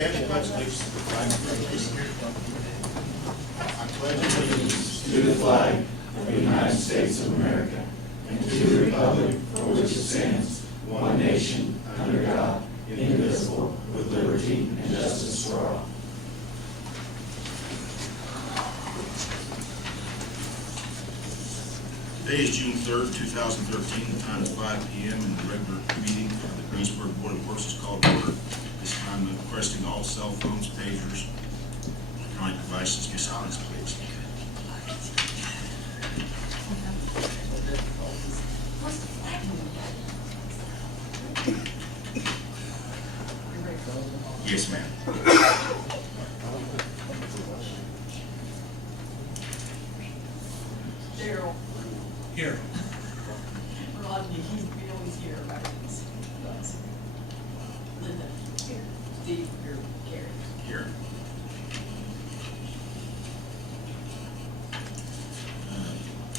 I pledge allegiance to the flag of the United States of America and to the republic for which it stands, one nation, under God, indivisible, with liberty and justice for all. Today is June 3rd, 2013. The time is 5 p.m. and the regular meeting of the Greensburg Board of Works is called to order. This time I'm requesting all cell phones, pagers, electronic devices be silenced, please. Yes, ma'am. Daryl. Here. Rodney, we know he's here, right? Linda. Here. Steve. Here. Gary. Here.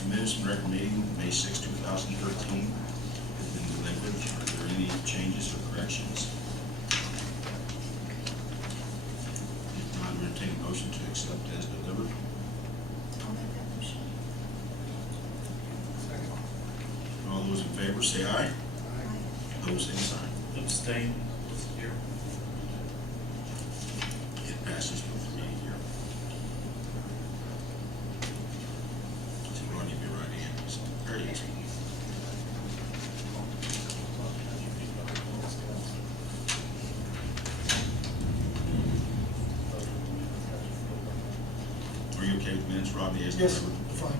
Minutes from record meeting, May 6, 2013, has been delivered. Are there any changes or corrections? If not, we entertain a motion to accept as delivered. I'll make that motion. All those in favor say aye. Those same sign. Abstain. Here. It passes with me here. So we don't need to be right in. So very easy. Are you okay with minutes, Rodney? As Yes, delivered? fine.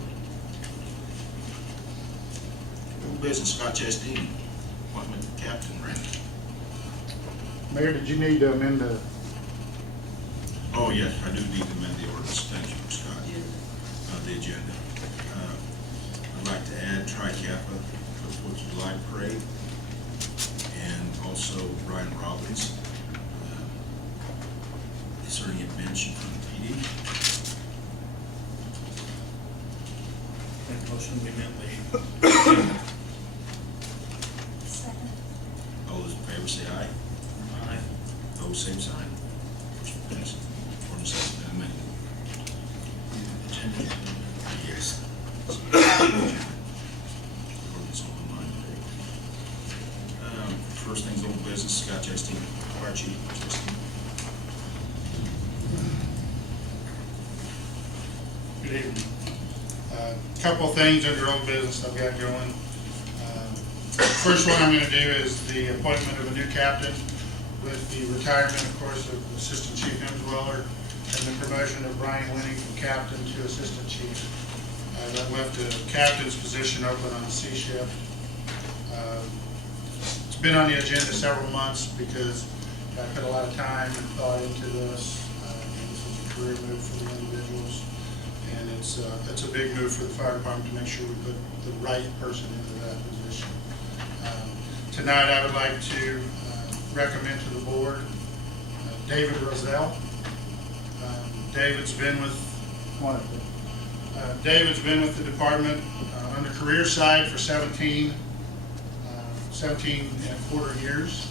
Old business, Scott Chasteen, appointment to captain rank. Mayor, did you need to amend the, Oh, yes, I do need to amend the ordinance. Thank you, Scott. The agenda. I'd like to add Kappa for the 4th of July parade, and also Lana Robbins. Is there any mention from the PD? Make a motion, we amend the Second. All those in favor say aye. aye. Those same sign. Motion passes. Ordinance has been amended. Yes. Ordinance online today. First thing's old business, Scott Chasteen, Fire Chief Chasteen. good evening. Couple things under old business I've got going. First one I'm going to do is the appointment of a new captain with the retirement, of course, of Assistant Chief Hemsweller and the promotion of Brian Winning from captain to Assistant Chief. That left a captain's position open on C shift. It's been on the agenda several months because I put a lot of time and thought into this. This is a career move for the individuals, and it's a big move for the fire department to make sure we put the right person into that position. Tonight I would like to recommend to the board David Roselle. David's been with David's been with the department on the career side for 17 and a quarter years.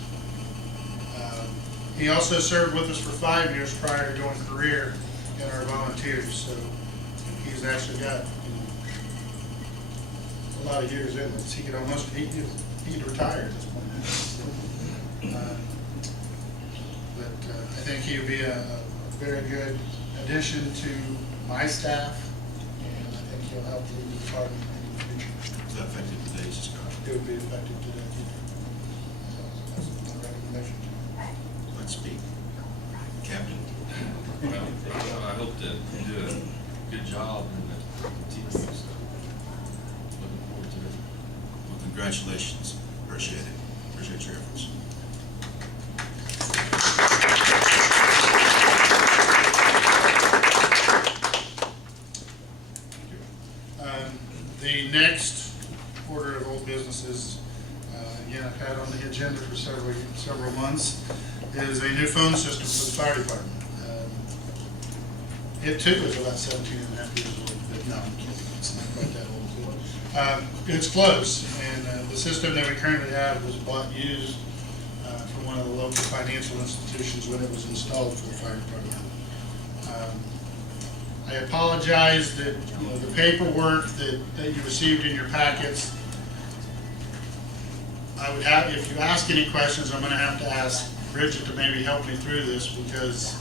He also served with us for 5 years prior to going career in our volunteers, so he's actually got a lot of years in this. He could retire at this point. But I think he would be a very good addition to my staff, and I think he'll help lead the department in the future. Is that effective today, Scott? It would be effective today. So that's my recommendation. Let's speak. Captain. Well, I hope that you do a good job and that team. So looking forward to it. Well, congratulations. Appreciate it. Appreciate your efforts. The next order of old businesses, again, I've had on the agenda for several months, is a new phone system for the fire department. It too is about 17 and a half years old, but no, I'm kidding. It's not quite that old. It's close, and the system that we currently have was bought used from one of the local financial institutions when it was installed for the fire department. I apologize that, you know, the paperwork that you received in your packets, I would have, if you ask any questions, I'm gonna have to ask Bridgett to maybe help me through this, because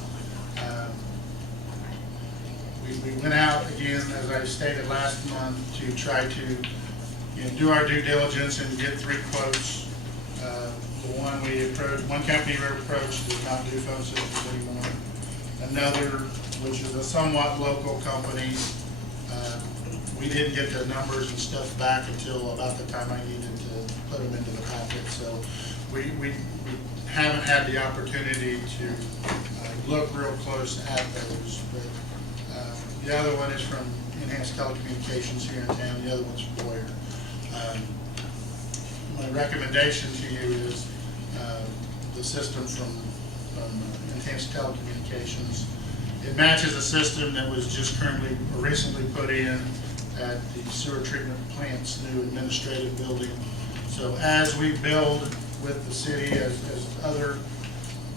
we went out again, as I stated last month, to try to, you know, do our due diligence and get 3 quotes. The one we approached, one company we approached did not do phone systems anymore. Another, which is a somewhat local company, we didn't get the numbers and stuff back until about the time I needed to put them into the packet. So we haven't had the opportunity to look real close at those. But the other one is from Enhanced Telecommunications here in town. The other one's from Boyer. My recommendation to you is the system from Enhanced Telecommunications. It matches a system that was just recently put in at the sewer treatment plant's new administrative building. So as we build with the city, as other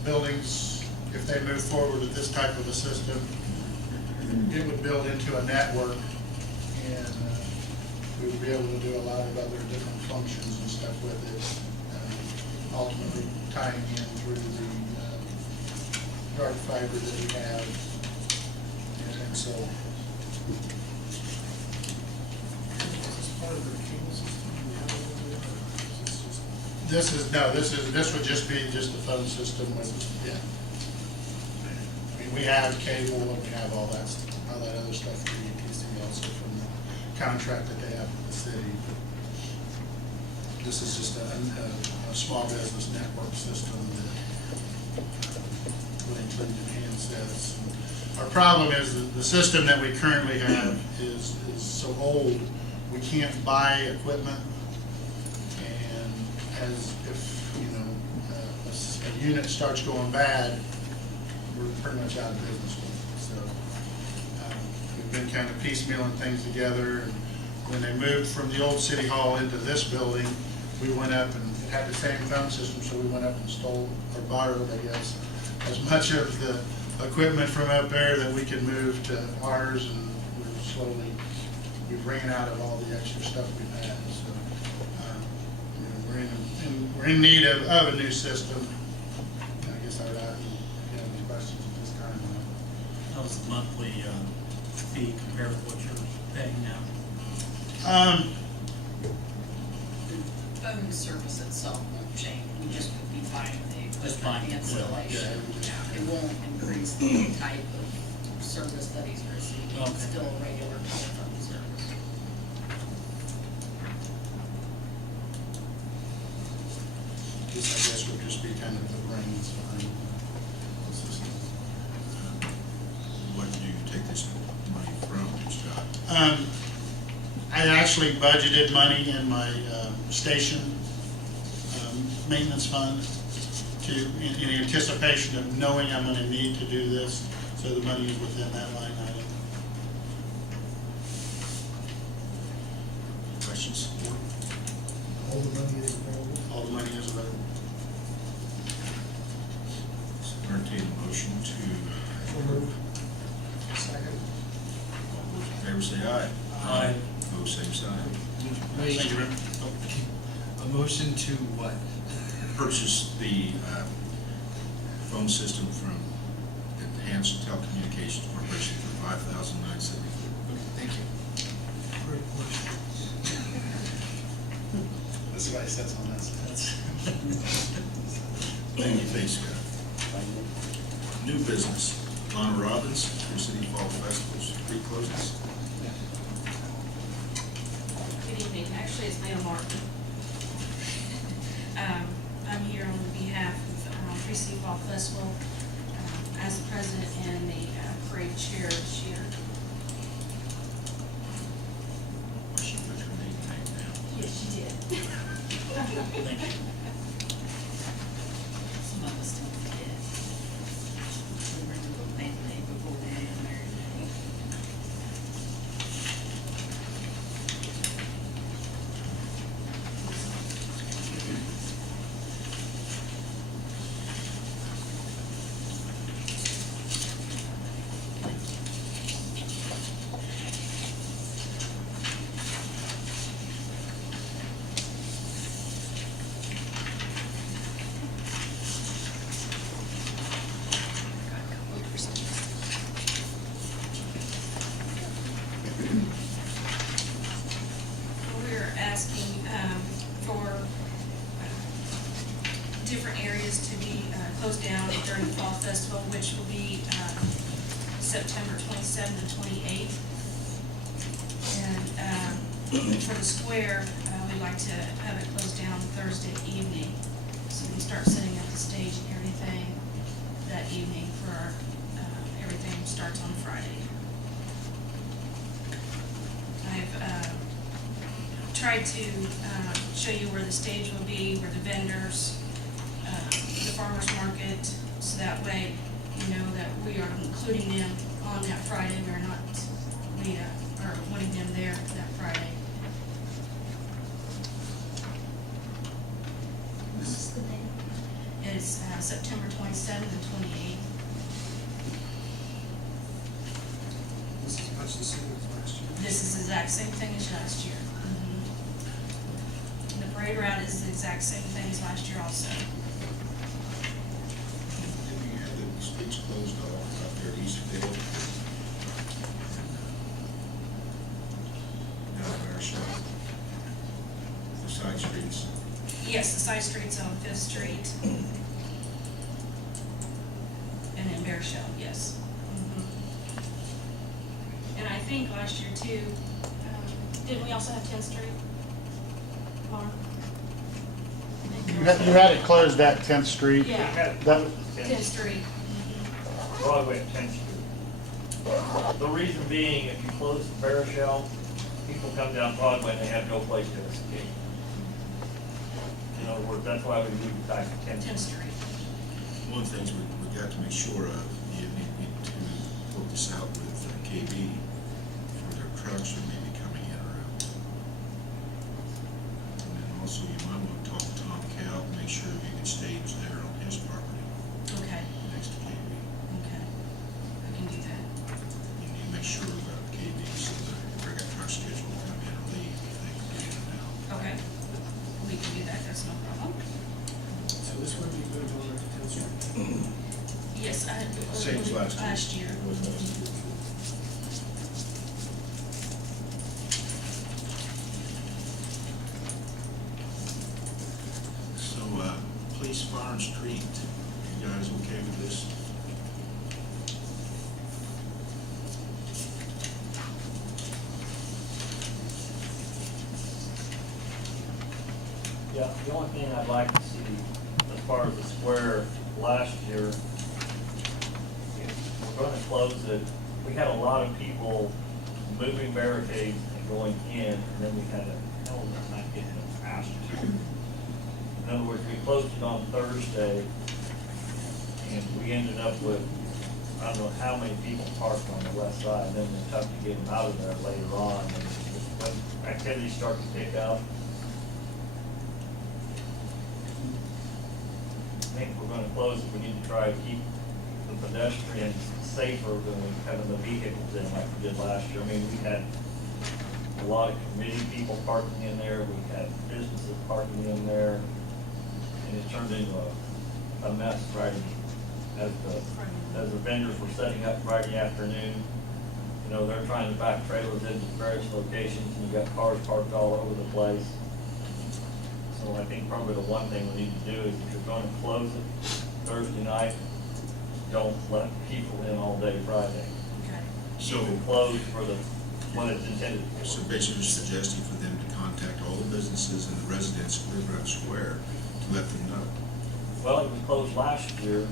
buildings, if they move forward with this type of a system, it would build into a network, and we would be able to do a lot of other different functions and stuff with it, ultimately tying in through the dark fiber that we have. And so, this would just be just the phone system with, yeah. I mean, we have cable and we have all that other stuff for the EPC also from the contract that they have with the city. This is just a small business network system that would include enhanced sets. Our problem is that the system that we currently have is so old, we can't buy equipment. And as if, you know, a unit starts going bad, we're pretty much out of business with it. So we've been kind of piecemealing things together. And when they moved from the old city hall into this building, we went up and it had the same phone system, so we went up and stole, or borrowed, I guess, as much of the equipment from up there that we could move to ours, and we've ran out of all the extra stuff we've had. So you know, we're in need of a new system. I guess I would ask you any questions at this time. How's the monthly fee compare with what you're paying now? The phone service itself won't change, we just would be buying the Just buying equipment, the equipment, installation. yeah. It won't increase the type of service that he's receiving, Okay. it's still a regular telephone service. This, I guess, would just be kind of the brains behind the system. What do you take this money from, Scott? I actually budgeted money in my station maintenance fund in anticipation of knowing I'm going to need to do this, so the money is within that line item. Questions? All the money is available? All the money is available. Entertain a motion to. Second. All those in favor say aye. Aye. Opposed, same sign. Thank you, Rick. A motion to what? Purchase the phone system from Enhanced Telecommunications Corporation for $5,974. Thank you. Great question. This is why it sits on this. Thank you, thanks, Scott. New business, Lana Robbins, City Fall Festivals, pre-closes. Good evening, actually it's Lana Martin. I'm here on behalf of Free City Fall Festival as the president and the parade chair this year. She put your name down. Yes, she did. Thank you. Some of us don't forget. We remember the name before they had married. during the Fall Festival, which will be September 27th and 28th. And for the square, we'd like to have it closed down Thursday evening, so we can start setting up the stage and everything that evening for our, everything starts on Friday. I've tried to show you where the stage will be, where the vendors, the farmer's market, so that way you know that we are including them on that Friday. We are wanting them there that Friday. This is the date. It's September 27th and 28th. This is much the same as last year. This is the exact same thing as last year. And the parade route is the exact same thing as last year also. Did you have the streets closed off out there Eastville? Now, our shop, the side streets. Yes, the side streets on Fifth Street. And then Bear Shell, yes. And I think last year too, didn't we also have 10th Street? Mark? You had it closed at 10th Street. Yeah, That, 10th Street. Broadway at 10th Street. The reason being, if you close the Baroshell, people come down Broadway and they have no place to escape. In other words, that's why we leave it back to 10th 10th Street. Street. One of the things we got to make sure of, you need to work this out with KB for their trucks that may be coming in or out. And then also you might want to talk to Tom Cal, make sure you can stage there on his property Okay, next to KB. okay. I can do that. You need to make sure about KB so that if they've got truck scheduled to come in or leave, if they can get in and out. Okay. We can do that, that's no problem. So this would be moved on to 10th Street. Yes, I had. Same as last year. year. Was last year. So, Police Fire and Street, you guys okay with this? Yeah, the only thing I'd like to see as far as the square last year, if we're gonna close it, we had a lot of people moving barricades and going in, and then we had a hell of a time getting them past. In other words, we closed it on Thursday, and we ended up with, I don't know how many people parked on the west side, and then it's tough to get them out of there later on. And when activities start to pick up, I think if we're gonna close it, we need to try to keep the pedestrians safer than we having the vehicles in like we did last year. I mean, we had a lot of committee people parking in there, we had businesses parking in there, and it turned into a mess Friday, as the vendors were setting up Friday afternoon. You know, they're trying to back trailers into various locations, and you got cars parked all over the place. So I think probably the one thing we need to do is if you're gonna close it Thursday night, don't let people in all day Friday. Okay. So, Keep it closed for the, when it's intended so for. basically you're suggesting for them to contact all the businesses and the residents who live around the square to let them know. Well, it was closed last year,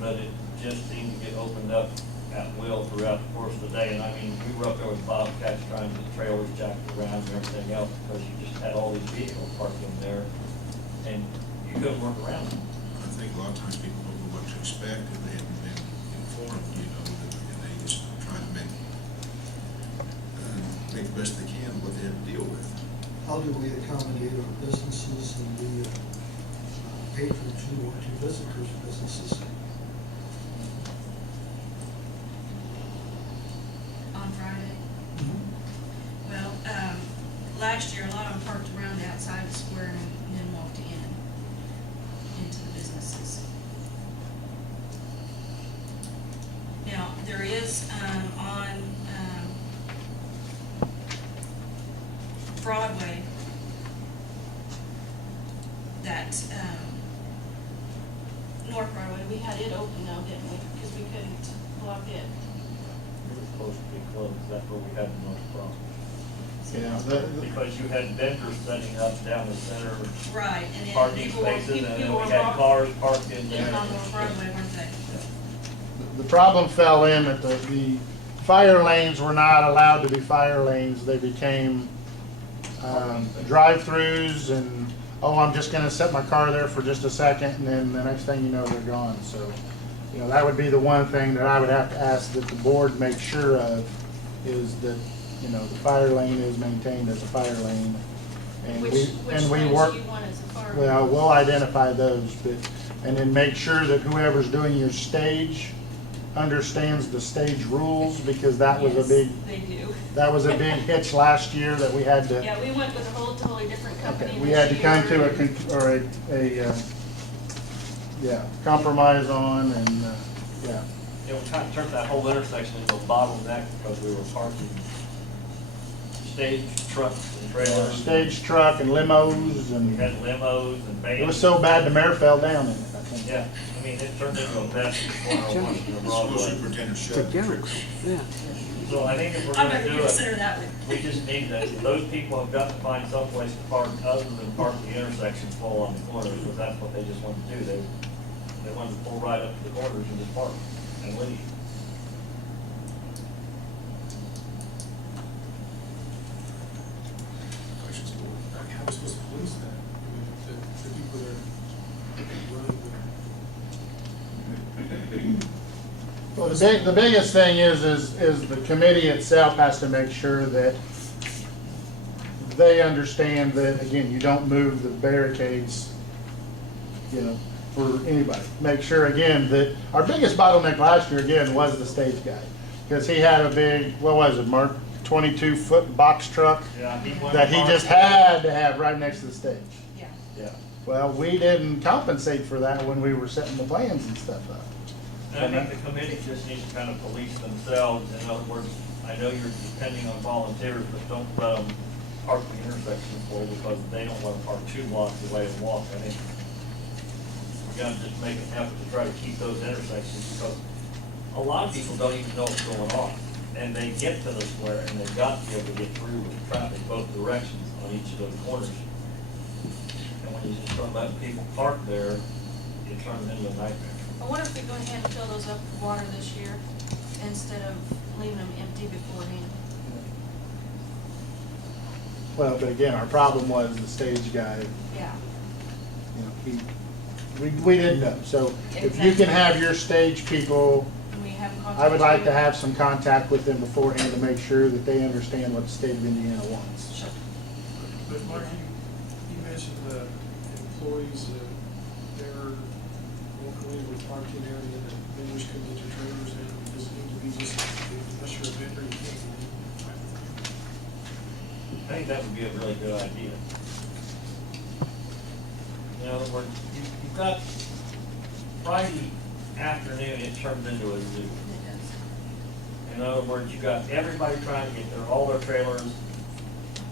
but it just seemed to get opened up at will throughout the course of the day. And I mean, we were up there with Bobcats trying to get trailers jacked around and everything else because you just had all these vehicles parked in there and you couldn't work around them. I think a lot of times people don't know what to expect if they haven't been informed, you know, and they just try to make the best they can of what they have to deal with. How do we accommodate our businesses and the patrons who want to visit those businesses? On Friday? Well, last year, a lot of them parked around the outside of the square and then walked into the businesses. Now, there is, on, Broadway, that, had it open though, didn't we? Because we couldn't block it. It was supposed to be closed, that's where we had the most problems. Yeah, Because you had vendors setting up down the center, Right, and then parking people were, spaces, and then people we were had cars parked in getting there. on the Broadway, weren't they? the problem fell in that the fire lanes were not allowed to be fire lanes. They became drive-throughs and, oh, I'm just gonna set my car there for just a second, and then the next thing you know, they're gone. So, you know, that would be the one thing that I would have to ask that the board make sure of, is that, you know, the fire lane is maintained as a fire lane. And Which we lanes work, do you want as a fire? well, we'll identify those, but, and then make sure that whoever's doing your stage understands the stage rules, because that was a Yes, big, they do. that was a big hitch last year that we had to, Yeah, we went with a whole totally different company okay, this we had to come to year. yeah, compromise on, and, yeah. It kind of turned that whole intersection into a bottleneck because we were parking stage trucks and trailers. Stage truck and limos, We and had limos and vans. it was so bad the mayor fell down in it, I think. Yeah, I mean, it turned into a mess before I went to the School Broadway. superintendent shut the trip. So I think if we're I'm gonna gonna do consider it, that one. we just need that, those people have got to find someplace to park other than park the intersection full on the corners, because that's what they just want to do. They want to pull right up to the corners and just park and leave. Questions, board? How are we supposed to police that? I mean, the people that are running the. Well, the biggest thing is the committee itself has to make sure that they understand that, again, you don't move the barricades, you know, for anybody. Make sure, again, that our biggest bottleneck last year, again, was the stage guy. Because he had a big, what was it, Mark, 22-foot box truck Yeah, that he just had to have right next to the stage. Yeah. Yeah. Well, we didn't compensate for that when we were setting the plans and stuff up. And I think the committee just needs to kind of police themselves. In other words, I know you're depending on volunteers, but don't let them park the intersection for you because they don't want to park 2 blocks away and walk. I think we gotta just make an effort to try to keep those intersections, because a lot of people don't even know what's going on. And they get to the square and they've got to be able to get through with traffic both directions on each of those corners. And when you just start letting people park there, it turns into a nightmare. I wonder if we go ahead and fill those up with water this year instead of leaving them empty beforehand. Well, but again, our problem was the stage guy, Yeah. you know, we didn't know. So if you can have your stage people, And we have contact. I would like to have some contact with them beforehand to make sure that they understand what the state of Indiana wants. Sure. But Mark, you mentioned the employees, they're locally with parking area, that vendors can get your trailers in, does it need to be just, unless you're a vendor, you can't get in type of thing? I think that would be a really good idea. In other words, you've got Friday afternoon, it turns into a zoo. It does. In other words, you got everybody trying to get their, all their trailers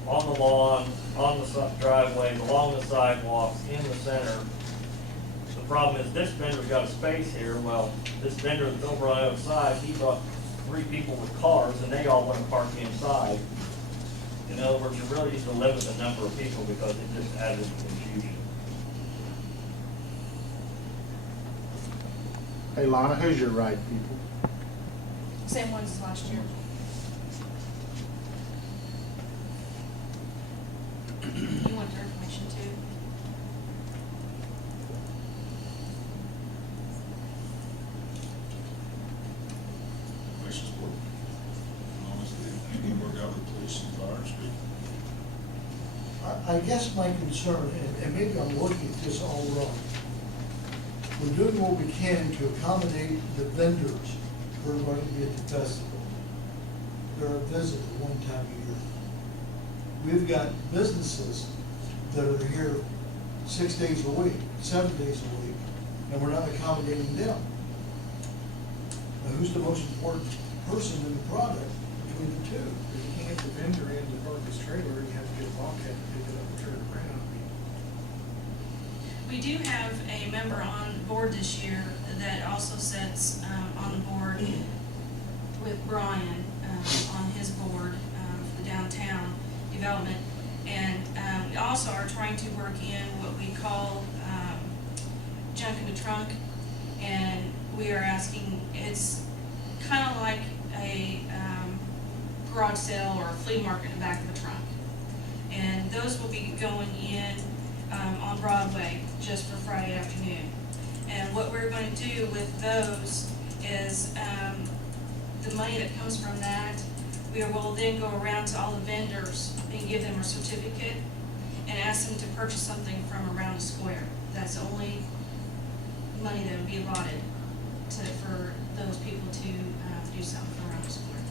on the lawn, on the driveways, along the sidewalks, in the center. The problem is this vendor's got a space here. Well, this vendor that's over on the other side, he brought 3 people with cars and they all want to park inside. In other words, you really need to limit the number of people because it just adds to confusion. Hey, Lana, who's your ride people? Same ones as last year. You want their information too? Questions, board? Honestly, you work out with police and fire, speak. I guess my concern, and maybe I'm looking at this all wrong, we're doing what we can to accommodate the vendors who are going to be at the festival. They're a visitor one time a year. We've got businesses that are here 6 days a week, 7 days a week, and we're not accommodating them. Now, who's the most important person in the product between the two? If you can't get the vendor in to park his trailer, you have to get a bobcat to pick it up and turn it around. I mean, We do have a member on board this year that also sits on the board with Brian on his board for the downtown development. And we also are trying to work in what we call junk in the trunk. And we are asking, it's kind of like a garage sale or a flea market in the back of the trunk. And those will be going in on Broadway just for Friday afternoon. And what we're going to do with those is the money that comes from that, we will then go around to all the vendors and give them a certificate and ask them to purchase something from around the square. That's the only money that would be allotted for those people to do something around the square.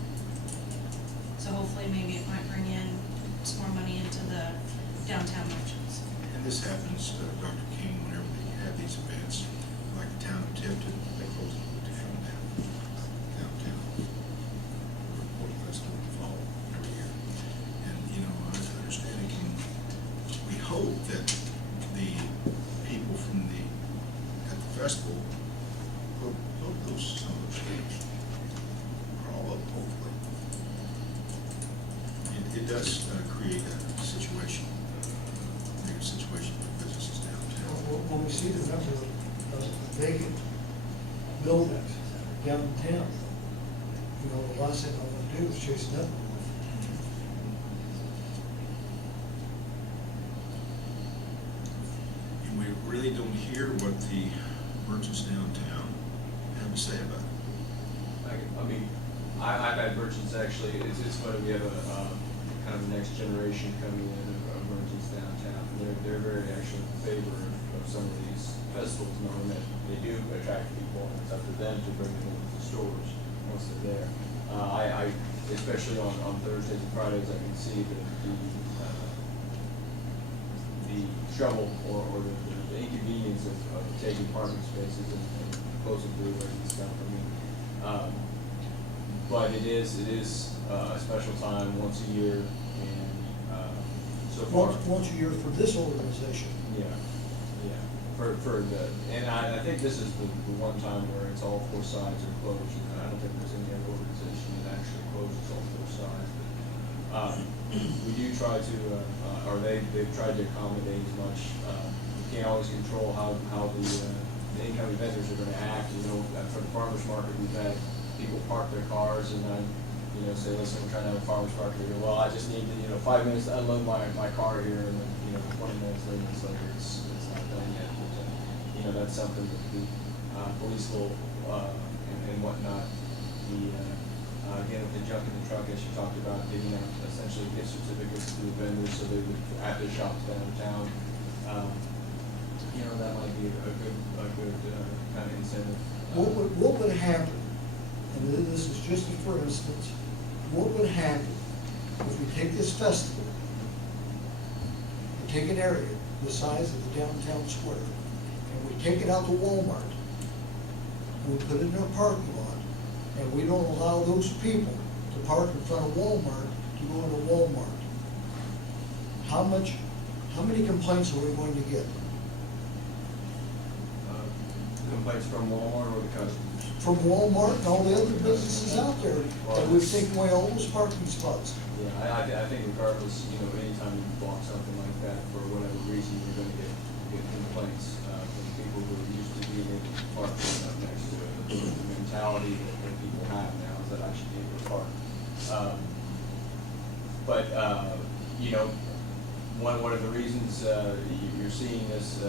So hopefully maybe it might bring in some more money into the downtown merchants. And this happens, Dr. King, whenever they have these events, like the town of Tipton, they close the town downtown. For the festival in the fall every year. And, you know, I understand it can, we hope that the people from at the festival hope some of those things are all up, hopefully. It does create a situation, negative situation for businesses downtown. When we see the number of vacant buildings downtown, you know, the last thing I want to do is chase them. And we really don't hear what the merchants downtown have to say about it. I mean, I've had merchants actually, it's funny, we have a kind of a next generation coming in of merchants downtown. They're very actually in favor of some of these festivals, knowing that they do attract people, and it's up to them to bring them into the stores once they're there. I especially on Thursdays and Fridays, I can see the trouble or the inconvenience of taking parking spaces and closing through and stuff. I mean, but it is a special time once a year, and so far. Once a year for this organization. Yeah. For the, and I think this is the one time where it's all four sides are closed, and I don't think there's any other organization that actually closes all four sides. But we do try to, or they've tried to accommodate as much. You can't always control how the incoming vendors are going to act. You know, for the farmers market, we've had people park their cars and then, you know, say, listen, we're trying to have a farmer's market here. Well, I just need, 5 minutes to unload my car here, and then, 20 minutes later, it's like, it's not done yet. But, that's something that the police will, and whatnot, again, with the junk in the truck, as you talked about, giving out essentially gift certificates to the vendors so they would, at their shops downtown, that might be a good kind of incentive. What would happen, and this is just for instance, what would happen if we take this festival, we take an area the size of the downtown square, and we take it out to Walmart, and we put it in a parking lot, and we don't allow those people to park in front of Walmart to go into Walmart? How many complaints are we going to get? Complaints from Walmart or the customers? From Walmart and all the other businesses out there, that we've taken away all those parking spots. Yeah, I think regardless, anytime you block something like that, for whatever reason, you're gonna get complaints, from people who are used to being able to park up next to it. The mentality that people have now is that I should be able to park. But one of the reasons, you're seeing this,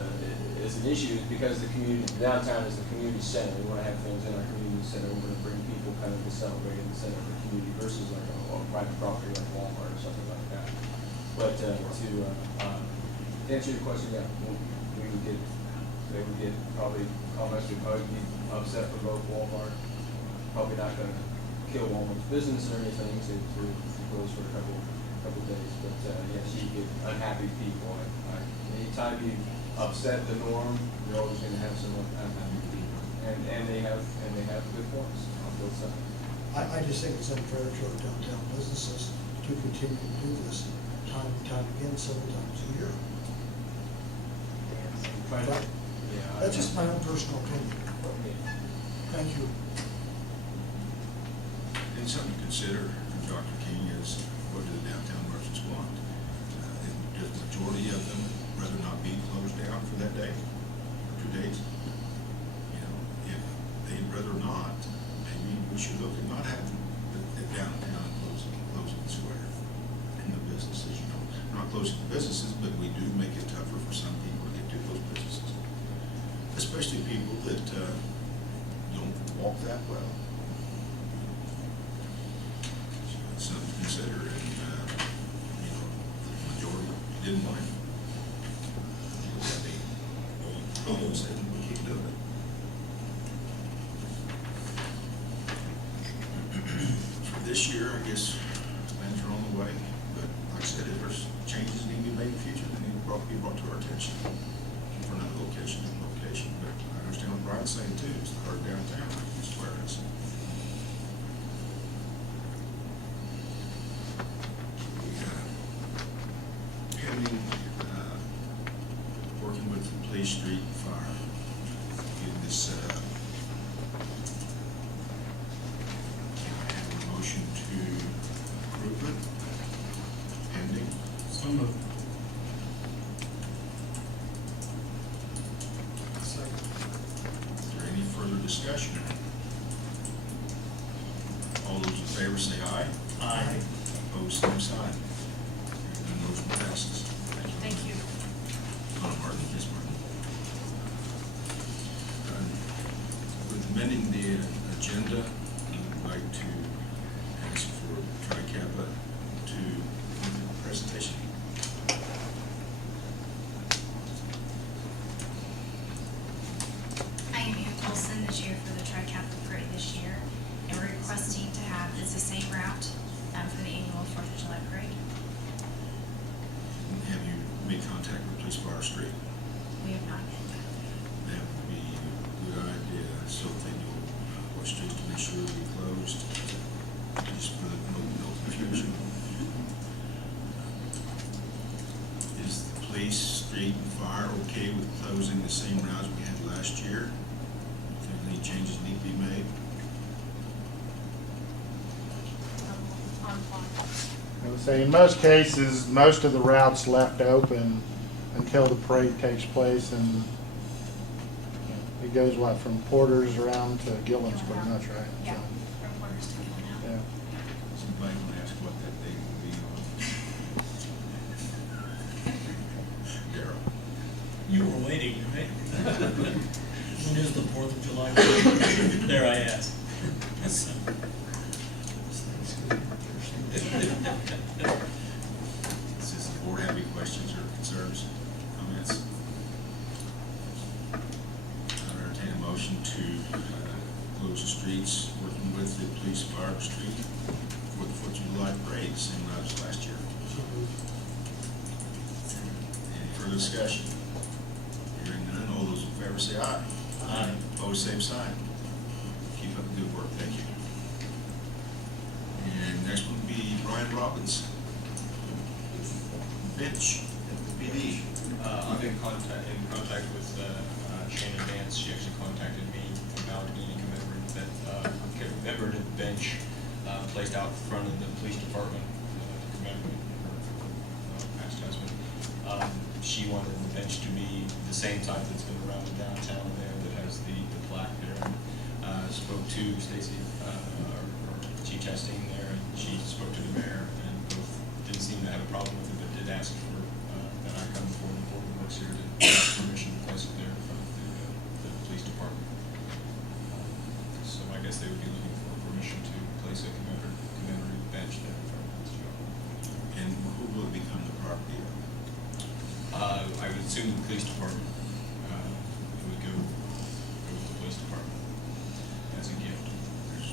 is an issue is because the downtown is the community center. We want to have things in our community center. We want to bring people kind of to celebrate in the center of the community versus like a private property like Walmart or something like that. But to answer your question, yeah, they would get probably comments would probably be upset for both Walmart. Probably not going to kill Walmart's business or anything to close for a couple days. But yes, you get unhappy people. Anytime you upset the norm, you're always going to have some unhappy people, and they have good points on both sides. I just think it's unfair to our downtown businesses to continue to do this time and time again, several times a year. Right. But Yeah. that's just my own personal opinion. Thank you. And something to consider, Dr. King, is what do the downtown merchants want? Does the majority of them rather not be closed down for that day, or 2 days? You know, if they'd rather not, maybe we should look at not having the downtown closing the square and the businesses, you know. We're not closing the businesses, but we do make it tougher for some people to get to those businesses. Especially people that, don't walk that well. So it's something to consider, and, you know, the majority didn't want it. They almost said we keep doing it. For this year, I guess plans are on the way, but like I said, if there's changes that need to be made in the future, they need to be brought to our attention for another location, but I understand what Brian's saying too, it's the heart of downtown, that's where it is. Pending, working with the police, street, and fire, getting this set up. Can I have a motion to approve it? Pending? So moved. Is there any further discussion? All those in favor say aye. Aye. Opposed, same sign. And the motion passes. Thank you. Lana Martin, Ms. Martin. With amending the agenda, I would like to ask for Kappa to do the presentation. I am Ann Colson, the chair for the Kappa parade this year, and we're requesting to have it's the same route for the annual 4th of July parade. Have you made contact with Police Fire Street? We have not yet. That would be a good idea, so they know what streets to make sure to be closed, just for no confusion. Is the police, street, and fire okay with closing the same routes we had last year? If any changes need to be made? I would say in most cases, most of the routes left open until the parade takes place, and you know, it goes what, from Porter's around to Gillen's pretty much, right? Yeah, So, from Porter's to Gillen out. yeah. Somebody want to ask what that date will be on? Darryl? You were waiting, right? When is the 4th of July? There I asked. Does the board have any questions or concerns, comments? I'll entertain a motion to close the streets, working with the police, fire, street for the 4th of July parade, same route as last year. Any further discussion? Hearing none, all those in favor say aye. Aye. Opposed, same sign. Keep up the good work, thank you. And next one would be Brian Robbins. Bench at the PD. I've been in contact with Shannon Vance. She actually contacted me about any commemorative bench placed out front of the police department, commemorating her past husband. She wanted the bench to be the same type that's been around in downtown there, that has the plaque there. Spoke to Stacy, or Chief Chasteen there, and she spoke to the mayor, and both didn't seem to have a problem with it, but did ask for that I come before the board of works here to ask permission to place it there in front of the police department. So I guess they would be looking for permission to place a commemorative bench there in front of this job. And who will it become the property of? I would assume the police department, it would go with the police department as a gift. There's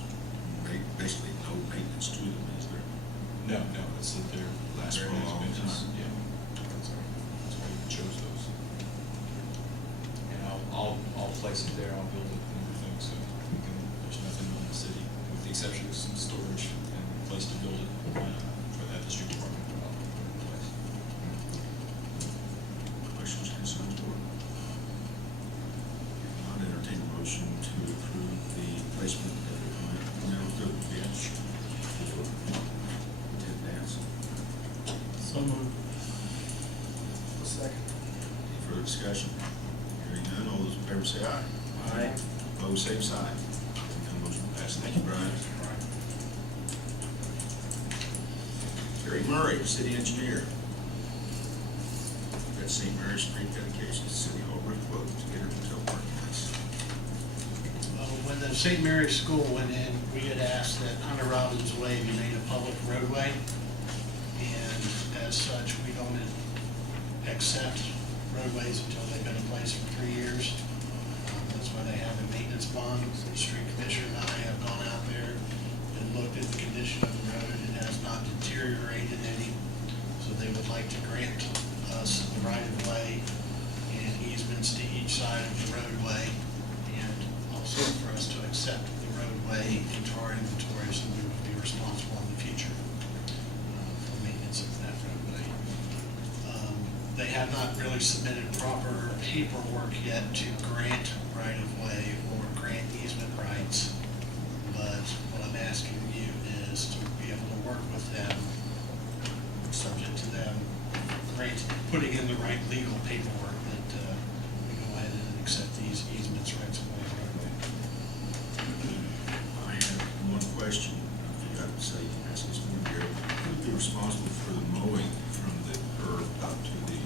basically no maintenance to them, is there? No, it's that they're Last for a very nice long benches. time. Yeah, that's why we chose those. And I'll place it there, I'll build it and everything, so there's nothing on the city, with the exception of some storage and a place to build it, for that district department. I'll put it in place. Questions, concerns, board? say aye. Aye. Opposed, same sign. None motion passed. Thank you, Brian. Gary Murray, city engineer. Got St.Mary Street dedication to City Hall roof quote to Decatur Hotel parking lots. When the St. Mary School went in, we had asked that Lana Robbins Way be made a public roadway. And as such, we don't accept roadways until they've been in place for 3 years. That's why they have a maintenance bond. The street commissioner and I have gone out there and looked at the condition of the road. It has not deteriorated any. So they would like to grant us the right of way and easements to each side of the roadway, and also for us to accept the roadway into our inventory, so we would be responsible in the future for maintenance of that roadway. They have not really submitted proper paperwork yet to grant right of way or grant easement rights, but what I'm asking you is to be able to work with them, subject to them putting in the right legal paperwork, that we go ahead and accept these easements rights of way roadway. I have one question. I forgot to say, ask this one here. Who would be responsible for the mowing from the curb up to the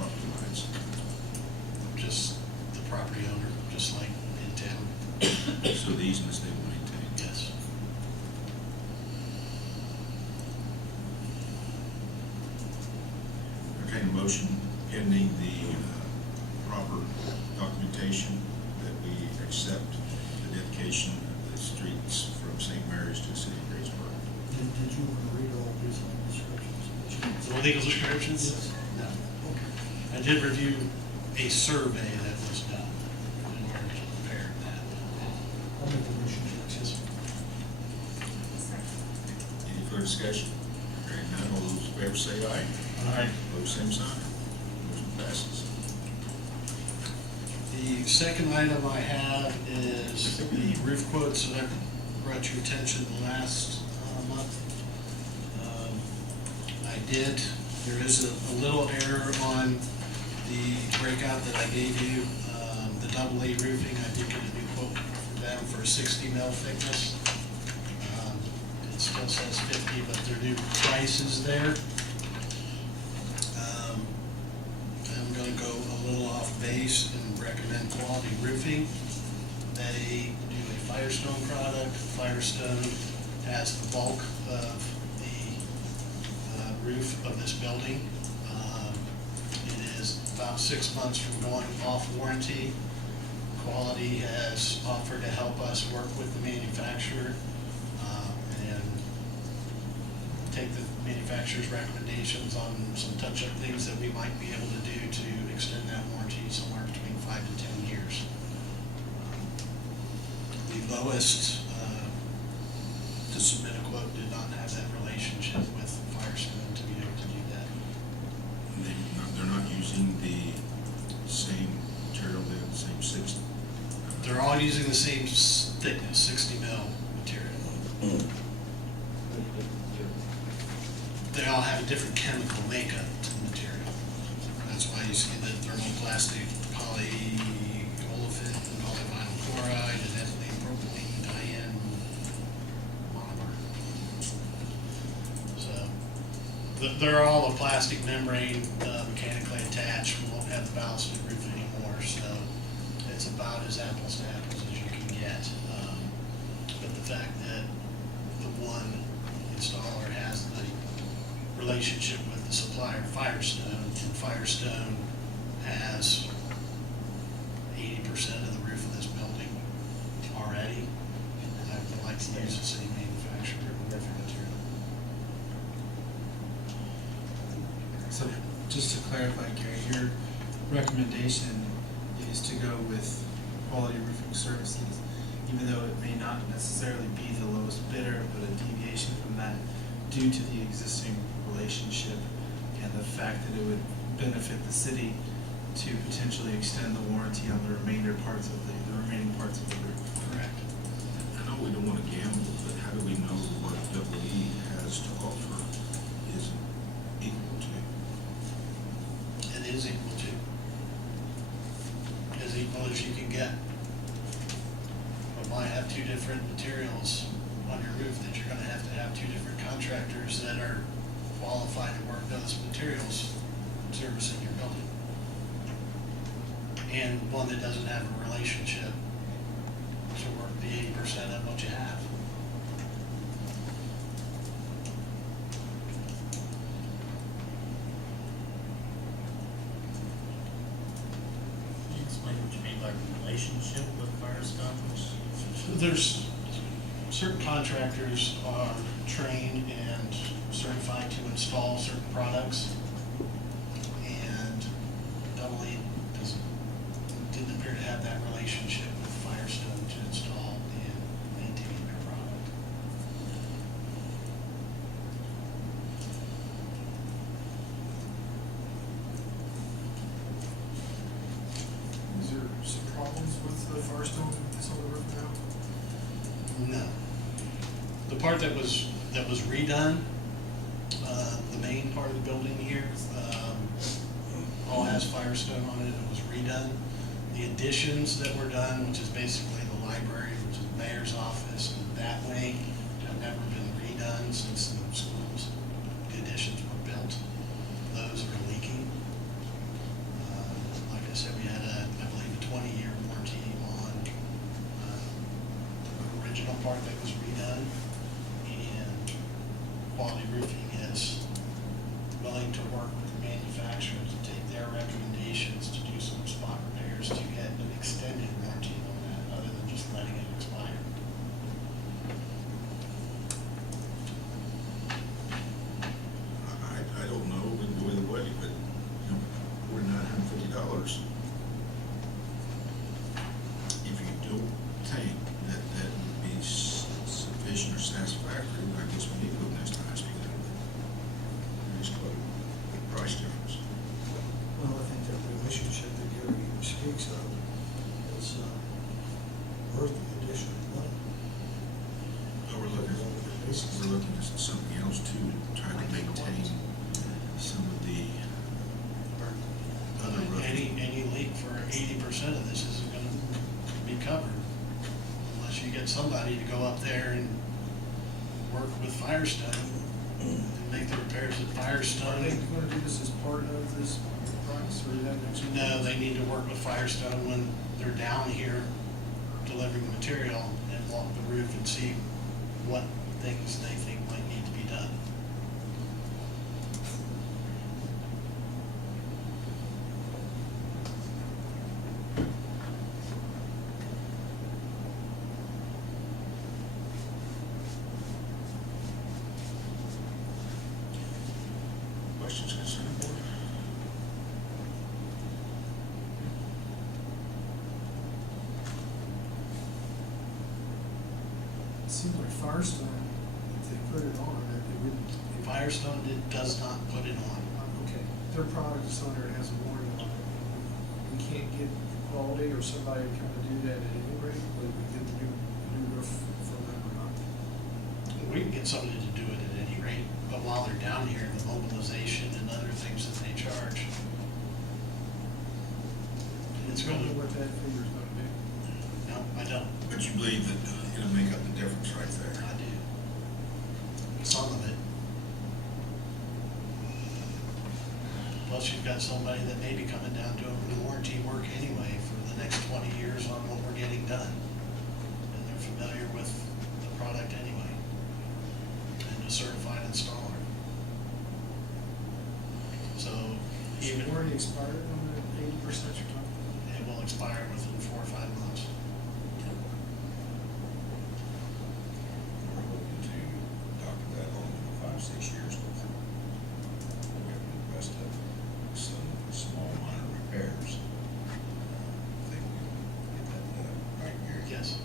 property lines? Just the property owner, just like in town. So the easements they will maintain? Yes. Okay, motion pending the proper documentation that we accept the dedication of the streets from St. Mary's to the city of Greensburg. Did you want to read all these descriptions? The legal descriptions? No. I did review a survey that was done in order to prepare that. I'll make the motion to accept. Any further discussion? Hearing none, all those in favor say aye. Aye. Opposed, same sign. Motion passes. The second item I have is the roof quotes that I brought to your attention last month. There is a little error on the breakout that I gave you. The double A roofing, I did get a new quote for them for 60 mil thickness. It still says 50, but their new price is there. I'm gonna go a little off base and recommend Quality Roofing. They do a Firestone product. Firestone has the bulk of the roof of this building. It is about 6 months from going off warranty. Quality has offered to help us work with the manufacturer and take the manufacturer's recommendations on some touch-up things that we might be able to do to extend that warranty somewhere between 5 to 10 years. The lowest to submit a quote did not have that relationship with Firestone to be able to do that. They're not using the same material, the same 60? They're all using the same thickness, 60 mil material. They all have a different chemical makeup to the material. That's why you see the thermoplastic polyolefin, polyvinyl chloride, and ethylene propylene diene monomer. So they're all a plastic membrane, mechanically attached. We won't have the ballasted roof anymore, so it's about as apples to apples as you can get. But the fact that the one installer has the relationship with the supplier Firestone, and Firestone has 80% of the roof of this building already. I would like to use the same manufacturer with different material. So just to clarify, Gary, your recommendation is to go with Quality Roofing Services, even though it may not necessarily be the lowest bidder, but a deviation from that due to the existing relationship and the fact that it would benefit the city to potentially extend the warranty on the remaining parts of the roof. Correct. I know we don't want to gamble, but how do we know what WE has to offer is equal to? It is equal to. As equal as you can get different materials on your roof, that you're gonna have to have two different contractors that are qualified to work those materials servicing your building. And one that doesn't have a relationship to work the 80% of what you have. Can you explain what you mean by relationship with Firestone? So there's certain contractors are trained and certified to install certain products, and Double-E didn't appear to have that relationship with Firestone to install and maintain their product. Is there some problems with the Firestone that's on the roof now? No. The part that was redone, the main part of the building here, all has Firestone on it, it was redone. The additions that were done, which is basically the library, which is the mayor's office, and that wing, have never been redone since the schools, the additions were built. Those are leaking. Like I said, we had I believe a 20-year warranty on the original part that was redone. And Quality Roofing is willing to work with the manufacturer to take their recommendations to do some spot repairs to get an extended warranty on that, other than just letting it expire. I don't know, we can go either way, but, you know, $4,950. If you don't think that that would be sufficient or satisfactory, I guess we need to go next time, speak of it. Just quote the price difference. Well, I think that relationship that Gary speaks of is worth the additional money. But we're looking at something else too, to try to maintain some of the other roofing. Any leak for 80% of this isn't gonna be covered unless you get somebody to go up there and work with Firestone and make the repairs at Firestone. Are they gonna do this as part of this price, or is that next? No, they need to work with Firestone when they're down here delivering material and walk the roof and see what things they think might need to be done. Questions concerning board? It seems like Firestone, if they put it on, that they wouldn't. Firestone does not put it on. Okay, their product is on there, it has a warranty on it. We can't get quality or somebody to come and do that at any rate, whether we get the new roof from them or not. We can get somebody to do it at any rate, but while they're down here, the mobilization and other things that they charge. It's I don't gonna, know what that figure's gonna be. no, I don't. But you believe that it'll make up the difference right there? I do. Some of it. Plus, you've got somebody that may be coming down doing warranty work anyway for the next 20 years on what we're getting done. And they're familiar with the product anyway. And a certified installer. So, Is even, the warranty expired on the 80% you're talking it will expire within 4 or 5 months. We're hoping to doctor that on in 5-6 years before we have the rest of some small minor repairs. I think we can get that done right here. Yes.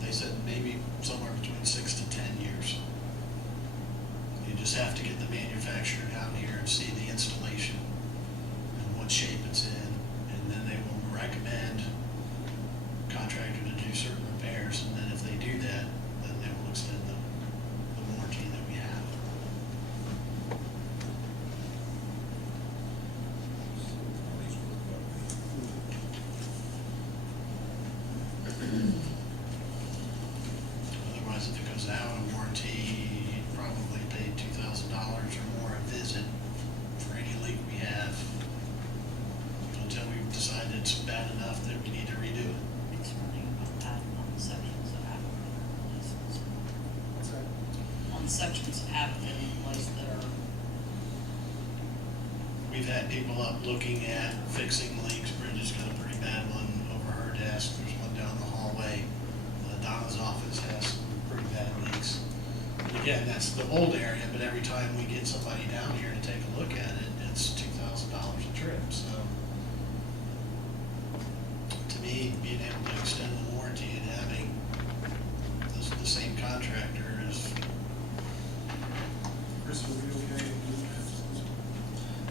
They said maybe somewhere between 6 to 10 years. You just have to get the manufacturer down here and see the installation and what shape it's in, and then they will recommend contractor to do certain repairs, and then if they do that, then they will extend the warranty that we have. These work up. was out of warranty, probably paid $2,000 or more a visit for any leak we have, until we decide it's bad enough that we need to redo it. It's running on the sections of Appleton places. What's that? On sections of Appleton places that are, We've had people up looking at fixing leaks. Bridget's got a pretty bad one over her desk. There's one down the hallway. Donna's office has some pretty bad leaks. And again, that's the old area, but every time we get somebody down here to take a look at it, it's $2,000 a trip, so. To me, being able to extend the warranty and having the same contractor is. Chris, will we okay doing that?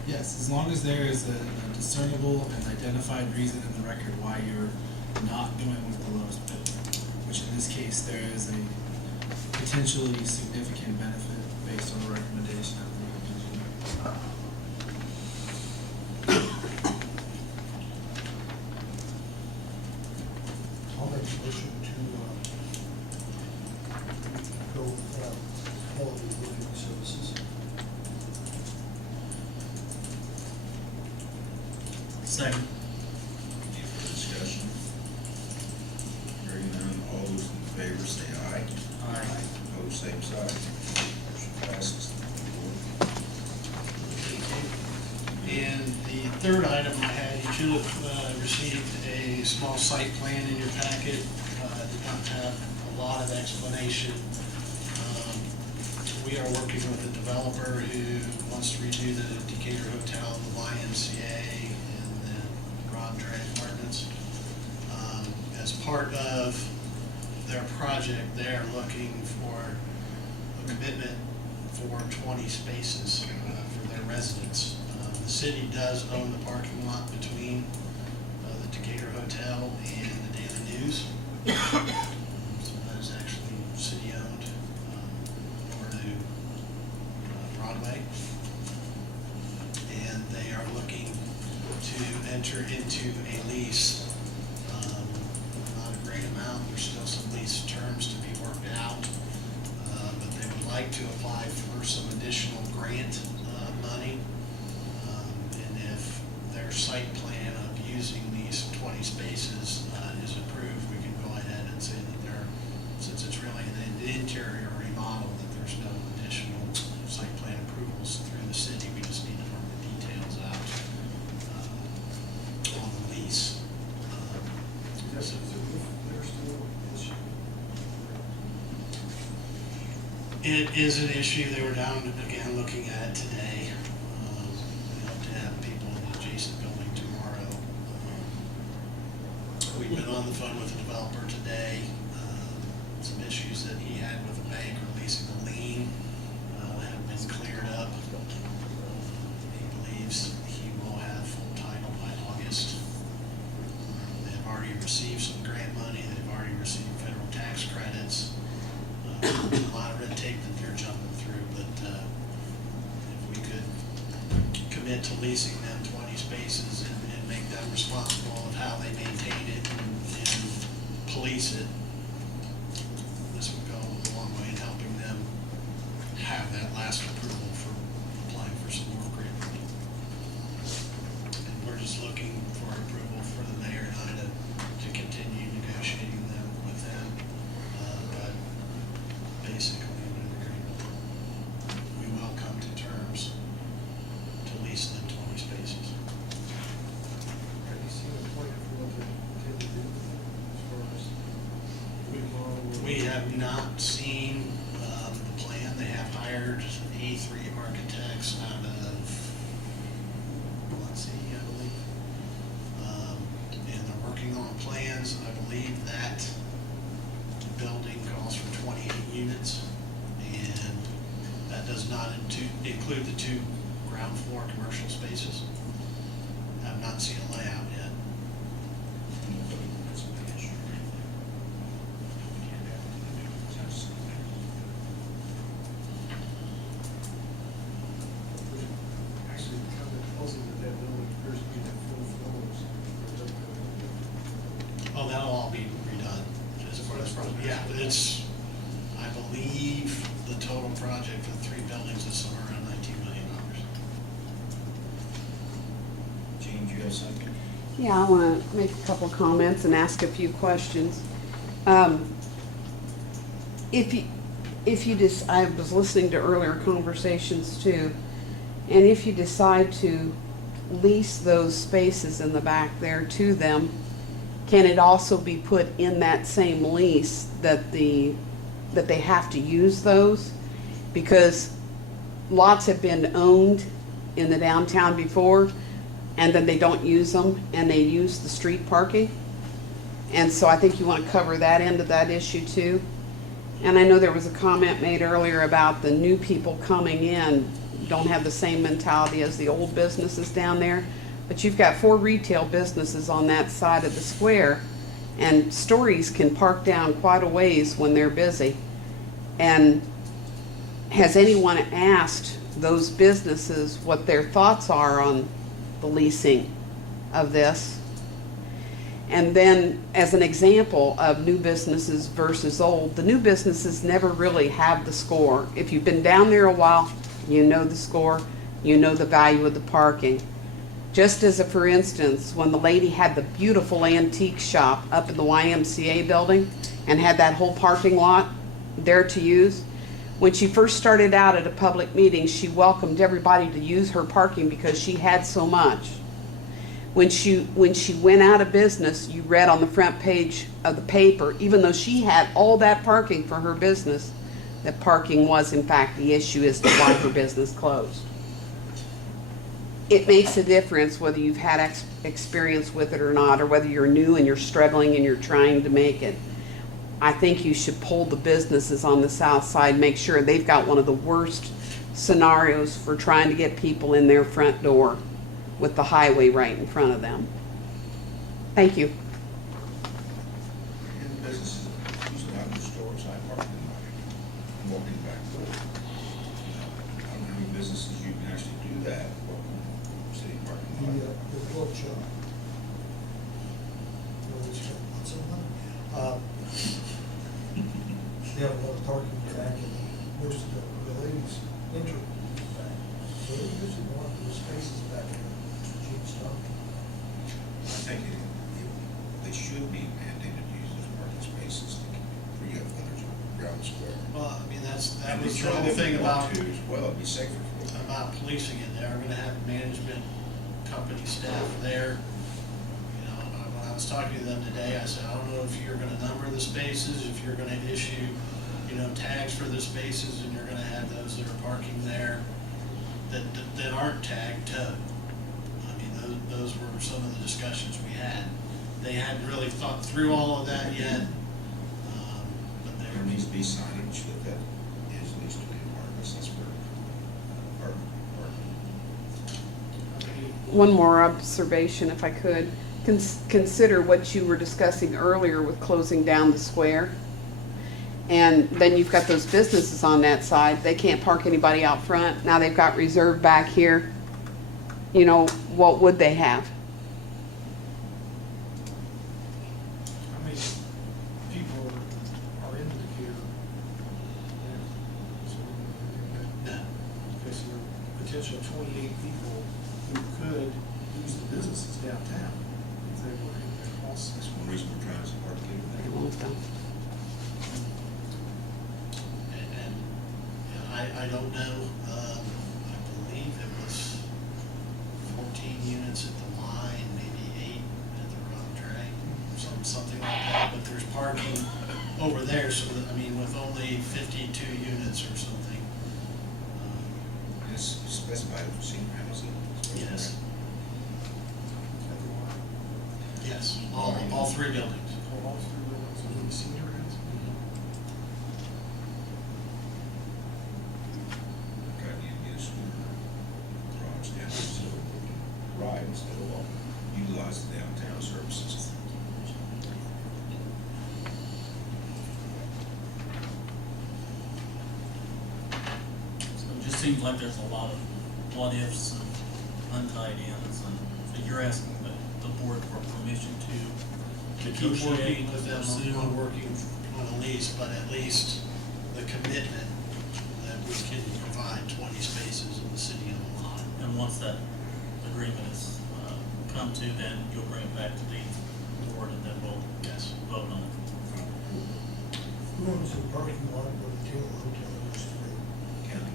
Yes, as long as there is a discernible and identified reason in the record why you're not going with the lowest bidder, which in this case, there is a potentially significant benefit based on the recommendation of the engineer. I'll make a motion to go with quality roofing services. Second. Any further discussion? Hearing none, all those in favor say aye. Aye. Opposed, same side. Motion passes. And the third item I had, you should have received a small site plan in your packet. Did not have a lot of explanation. We are working with a developer who wants to redo the Decatur Hotel, the YMCA, and the Rob Drake Apartments. As part of their project, they're looking for a commitment for 20 spaces for their residents. The city does own the parking lot between the Decatur Hotel and the Daily News. So that is actually city-owned over to Broadway. And they are looking to enter into a lease. Not a great amount, there's still some lease terms to be worked out. But they would like to apply for some additional grant money. And if their site plan of using these 20 spaces is approved, we can go ahead and say that they're, since it's really the interior remodel, that there's no additional site plan approvals through the city. We just need to work the details out on the lease. Yes, is the roof there still an issue? It is an issue. They were down again looking at it today. We hope to have people in the adjacent building tomorrow. We've been on the phone with the developer today. Some issues that he had with the bank releasing a lien have been cleared up. He believes he will have full title by August. They've already received some grant money. They've already received federal tax credits. A lot of red tape that they're jumping through, but if we could commit to leasing them 20 spaces and make them responsible of how they maintain it and police it, this would go a long way in helping them have that last approval for applying for some more grant money. And we're just looking for approval for the mayor and I to continue negotiating them with them. But basically, in an agreement, we will come to terms to lease them 20 spaces. Have you seen a plan for what they intend to do as far as remodel? We have not seen the plan. They have hired A3 architects out of Muncie, I believe. And they're working on plans. I believe that building calls for 28 units. And that does not include the 2 ground floor commercial spaces. I've not seen a layout yet. Actually, kind of puzzled that that building appears to be at full floors. Oh, that'll all be redone as far as, yeah, but it's, I believe believe the total project for the 3 buildings is somewhere around $19 million. Gene, do you have something? Yeah, I want to make a couple comments and ask a few questions. If you just, I was listening to earlier conversations too, and if you decide to lease those spaces in the back there to them, can it also be put in that same lease that they have to use those? Because lots have been owned in the downtown before, and then they don't use them, and they use the street parking. And so I think you want to cover that end of that issue too. And I know there was a comment made earlier about the new people coming in don't have the same mentality as the old businesses down there. But you've got 4 retail businesses on that side of the square, and Stories can park down quite a ways when they're busy. And has anyone asked those businesses what their thoughts are on the leasing of this? And then, as an example of new businesses versus old, the new businesses never really have the score. If you've been down there a while, you know the score, you know the value of the parking. Just as a for instance, when the lady had the beautiful antique shop up in the YMCA building and had that whole parking lot there to use, when she first started out at a public meeting, she welcomed everybody to use her parking because she had so much. When she went out of business, you read on the front page of the paper, even though she had all that parking for her business, that parking was in fact the issue as to why her business closed. It makes a difference whether you've had experience with it or not, or whether you're new and you're struggling and you're trying to make it. I think you should pull the businesses on the south side, make sure they've got one of the worst scenarios for trying to get people in their front door with the highway right in front of them. Thank you. In the businesses, usually out in the stores, I park in my walking back door. I don't know how many businesses you can actually do that, walking city parking lot. The club shop. They have a lot of parking back, and most of the ladies enter back. So they usually want those spaces back in Gene's talking. I think they should be mandated to use those parking spaces to free up others around the square. Well, I mean, that And was they the try whole to thing want about to as well, it'd be safer for them. about policing it. They are gonna have management company staff there. You know, when I was talking to them today, I said, I don't know if you're gonna number the spaces, if you're gonna issue, you know, tags for the spaces, and you're gonna have those that are parking there that aren't tagged too. I mean, those were some of the discussions we had. They hadn't really thought through all of that yet, but There needs to be signage that is needs to be apartments, that's where parking. One more observation, if I could. Consider what you were discussing earlier with closing down the square. And then you've got those businesses on that side. They can't park anybody out front. Now they've got reserve back here. You know, what would they have? How many people are in the Decatur? Because there are potential 28 people who could use the businesses downtown if they were in there also. That's one reason we're trying to support They people. won't though. And I don't know, I believe it was 14 units at the line, maybe 8 at the road tray, something like that, but there's parking over there, so that, I mean, with only 52 units or something. It's specified for senior housing. Yes. Yes, all 3 buildings. All three buildings are in senior housing. Try to get a scooter garage down there so we can ride instead of walk, utilize the downtown services. So it just seems like there's a lot of what ifs and untied ends, and so you're asking the board for permission to Keep working negotiate, with them pursue. on working on a lease, but at least the commitment that we can provide 20 spaces in the city of Lamont. And once that agreement is, come to, then you'll bring it back to the board and then we'll, Yes. vote on it. Who owns the parking lot where the Taylor Hotel used to be? County.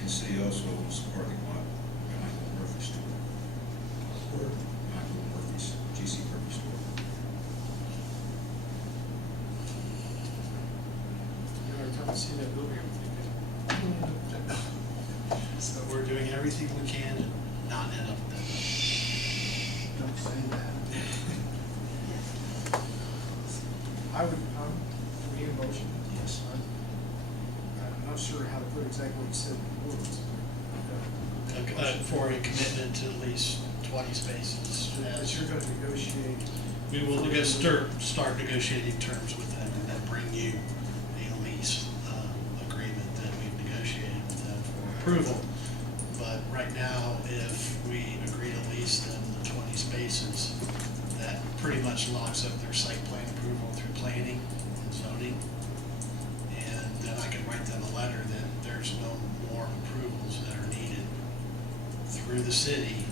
And city also owns the parking lot behind the Murphy store, Where, behind the Murphy's, GC Murphy store. Every time I see that building, I'm thinking, So we're doing everything we can to not end up with that. don't say that. I would, do we need a motion? Yes. I'm not sure how to put exactly what you said in the words. For a commitment to at least 20 spaces. That you're gonna negotiate. We will start negotiating terms with them and then bring you a lease agreement that we've negotiated with them for approval. But right now, if we agree to lease them the 20 spaces, that pretty much locks up their site plan approval through planning and zoning. And then I can write them a letter that there's no more approvals that are needed through the city